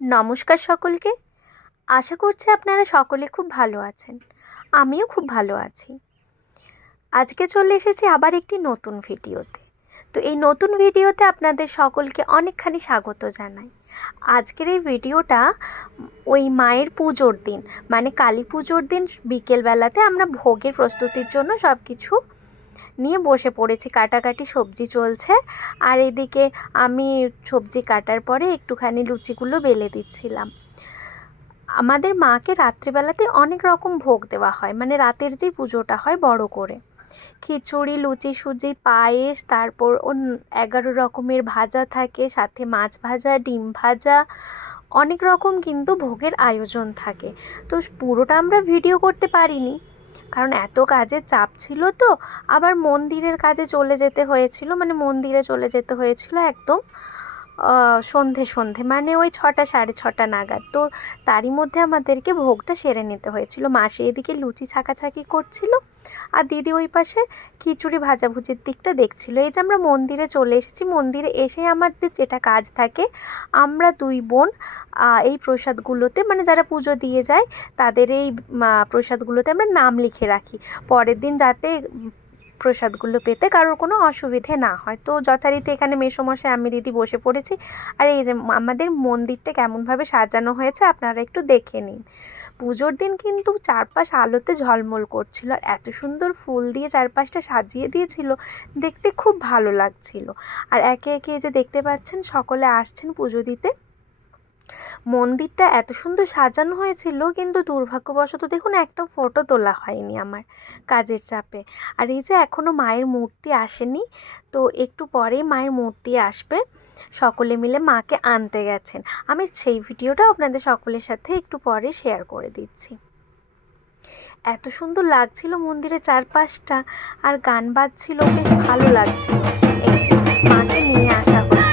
নমস্কার সকলকে। আশা করছি আপনারা সকলে খুব ভালো আছেন। আমিও খুব ভালো আছি। আজকে চলে এসেছি আবার একটি নতুন ভিডিওতে। তো এই নতুন ভিডিওতে আপনাদের সকলকে অনেকখানি স্বাগত জানাই। আজকের এই ভিডিওটা ওই মায়ের পুজোর দিন, মানে কালী পুজোর দিন বিকেলবেলাতে আমরা ভোগের প্রস্তুতির জন্য সব কিছু নিয়ে বসে পড়েছি। কাটাকাটি সবজি চলছে, আর এদিকে আমি সবজি কাটার পরে একটুখানি লুচিগুলো বেলে দিচ্ছিলাম। আমাদের মাকে রাত্রিবেলাতে অনেক রকম ভোগ দেওয়া হয়, মানে রাতের যে পুজোটা হয় বড় করে, খিচুড়ি, লুচি, সুজি, পায়েস, তারপর 11 রকমের ভাজা থাকে, সাথে মাছ ভাজা, ডিম ভাজা, অনেক রকম কিন্তু ভোগের আয়োজন থাকে। তো পুরোটা আমরা ভিডিও করতে পারিনি, কারণ এত কাজের চাপ ছিল। তো আবার মন্দিরের কাজে চলে যেতে হয়েছিল, মানে মন্দিরে চলে যেতে হয়েছিল একদম সন্ধে মানে ওই 6টা 6:30 নাগাদ। তো তারই মধ্যে আমাদেরকে ভোগটা সেরে নিতে হয়েছিল। মাসি এদিকে লুচি ছাকাছাকি করছিল, আর দিদি ওই পাশে খিচুড়ি ভাজাভুজির দিকটা দেখছিল। এই যে আমরা মন্দিরে চলে এসেছি। মন্দিরে এসে আমাদের যেটা কাজ থাকে, আমরা দুই বোন এই প্রসাদগুলোতে, মানে যারা পুজো দিয়ে যায় তাদের এই প্রসাদগুলোতে আমরা নাম লিখে রাখি, পরের দিন যাতে প্রসাদগুলো পেতে কারোর কোনো অসুবিধে না হয়। তো যথারীতি এখানে মেসোমশাই, আমি, দিদি বসে পড়েছি। আর এই যে আমাদের মন্দিরটা কেমনভাবে সাজানো হয়েছে আপনারা একটু দেখে নিন। পুজোর দিন কিন্তু চারপাশ আলোতে ঝলমল করছিল, আর এত সুন্দর ফুল দিয়ে চারপাশটা সাজিয়ে দিয়েছিল, দেখতে খুব ভালো লাগছিল। আর একে একে যে দেখতে পাচ্ছেন সকলে আসছেন পুজো দিতে। মন্দিরটা এত সুন্দর সাজানো হয়েছিল, কিন্তু দুর্ভাগ্যবশত দেখুন একটা ফটো তোলা হয়নি আমার কাজের চাপে। আর এই যে এখনও মায়ের মূর্তি আসেনি, তো একটু পরেই মায়ের মূর্তি আসবে। সকলে মিলে মাকে আনতে গেছেন। আমি সেই ভিডিওটা আপনাদের সকলের সাথে একটু পরে শেয়ার করে দিচ্ছি। এত সুন্দর লাগছিল মন্দিরের চারপাশটা, আর গান বাজছিল, বেশ ভালো লাগছিল। এই যে মাকে নিয়ে আসা হচ্ছে।